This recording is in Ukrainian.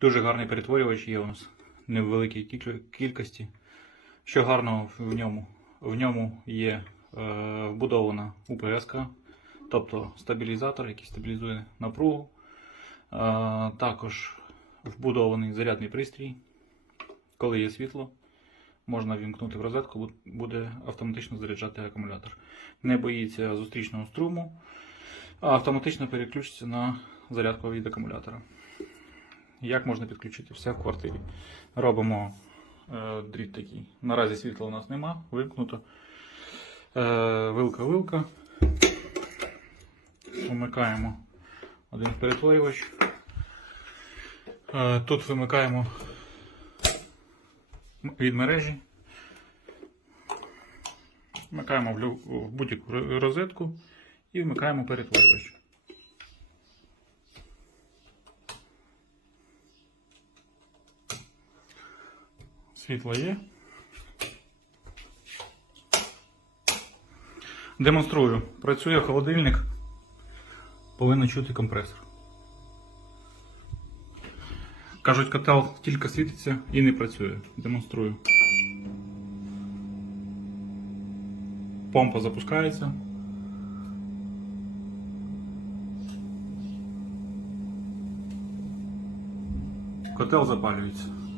Дуже гарний перетворювач є у нас невеликій кількості. Що гарного в ньому? В ньому є е, вбудована УПСК, тобто стабілізатор, який стабілізує напругу. Е, також вбудований зарядний пристрій. Коли є світло, можна вімкнути в розетку, буде автоматично заряджати акумулятор. Не боїться зустрічного струму, а автоматично переключиться на зарядку від акумулятора як можна підключити все в квартирі. Робимо е, дріт такий. Наразі світла у нас нема, вимкнуто. Е, Вилка-вилка. Вмикаємо один перетворювач. Е, тут вимикаємо від мережі. Вмикаємо в будь-яку розетку і вмикаємо перетворювач. світло є. Демонструю. Працює холодильник, повинен чути компресор. Кажуть, котел тільки світиться і не працює. Демонструю. Помпа запускається. Котел запалюється.